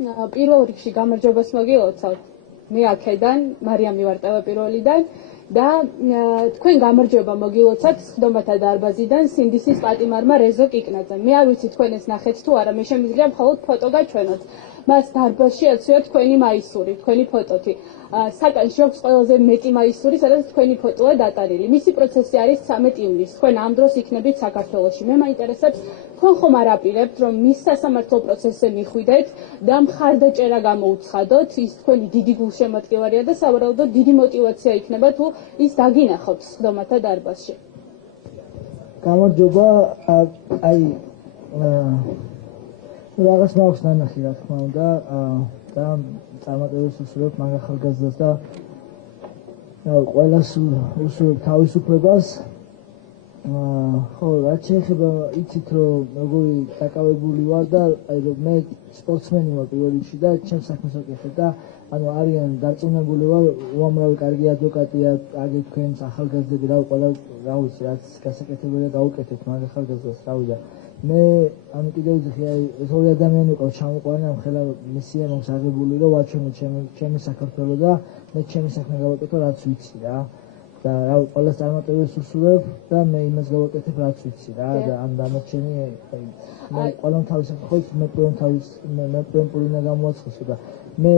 პირველ რიგში გამარჯვებას მოგილოცავთ. მე აქედან, მარიამი ვარ პირველიდან და თქვენ გამარჯვება მოგილოცავთ სხდომათა დარბაზიდან სინდისის პატიმარმა რეზო კიკნაძე. მე არ ვიცი თქვენ ეს ნახეთ თუ არა, მე შემიძლია მხოლოდ ფოტო გაჩვენოთ. მას დარბაზში აცვია თქვენი მაისური, თქვენი ფოტოთი. საკანში აქვს ყველაზე მეტი მაისური, სადაც თქვენი ფოტოა დატანილი. მისი პროცესი არის 13 ივნისს. თქვენ ამ დროს იქნებით საქართველოში. მე მაინტერესებს, თქვენ ხომ არ აპირებთ, რომ მის სასამართლო პროცესზე მიხვიდეთ და მხარდაჭერა გამოუცხადოთ, ის თქვენი დიდი გულშემატკივარია და სავარაუდოდ დიდი мотиваცია იქნება თუ ის დაგინახოთ სხდომათა დარბაზში. გამარჯობა, აი რაღაც მაქვს ნანახი, რა თქმა უნდა, და წარმატებებს უსურვებ მაგ ახალგაზრდას და ყველას უსურვებ თავისუფლებას. ხო, რაც შეეხება იცით რომ როგორი დაკავებული ვარ და მე სპორტსმენი ვარ პირველ რიგში და ჩემს საქმეს ვაკეთებ და ანუ არიან დარწმუნებული ვარ უამრავი კარგი ადვოკატია აგერ თქვენს ახალგაზრდები ყველა რა ვიცი რაც გასაკეთებელია გავუკეთებთ მაგ ახალგაზრდას რავი და მე ანუ კიდევ ვიზახი აი ეს ორი ადამიანი ყავს ჩამოყვანილი ამ ხელა მისია მაქვს აღებული რომ ვაჩვენო ჩემი საქართველო და მე ჩემი საქმე გავაკეთო რაც ვიცი რა და რა ყველას წარმატებებს უსურვებ და მე იმას გავაკეთებ რაც ვიცი რა და ამ დამორჩენი მე ყველამ თავის ხო მე პრემპული უნდა გამოვაცხოსო და მე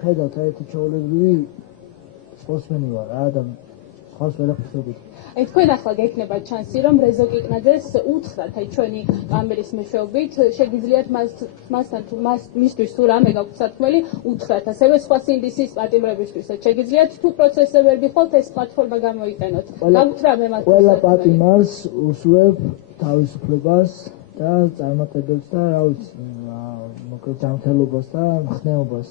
ხედავთ ერთი ჩაოლებრივი სპორტსმენი ვარ რა და ხავს ვერაფერს აი თქვენ ახლა გექნება ჩანსი რომ რეზო კიკნაძეს უთხრათ აი ჩვენი კამერის მეშვეობით შეგიძლიათ მასთან თუ მისთვის თუ რამე გაქვთ სათქმელი უთხრათ ასევე სხვა სინდისის პატიმრებისთვისაც შეგიძლიათ თუ პროცესზე ვერ გიხვალთ ეს პლატფორმა გამოიყენოთ გაქვთ რამე მათთვის ყველა პატიმარს უსურვებ თავისუფლებას და წარმატებებს და რა ვიცი მოკლედ ჯანმრთელობას და მხნეობას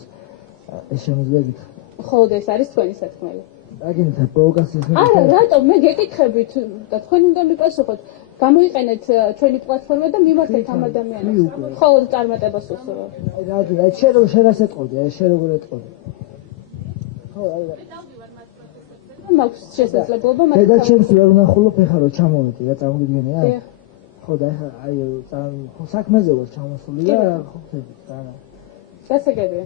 ეს შემიძლია გითხრათ ხოლოდ ეს არის თქვენი სათქმელი აგინეთ პროვოკაციას არა რატომ მე გეკითხებით და თქვენ უნდა მიპასუხოთ გამოიყენეთ ჩვენი პლატფორმა და მიმართეთ ამ ადამიანებს ხოლოდ წარმატებას უსურვებ აი რა შენ რო შეგასეთყოდი აი შენ როგორ ეთყოდი ხო აი მაქვს შესაძლებლობა მაგრამ და ჩემს ვერ ვნახულობ ეხლა რომ ჩამოვედი რა წარმოგიდგენია ხო და ეხლა აი ხო საქმეზე ვარ ჩამოსული და ხო ხედავთ რა გასაგებია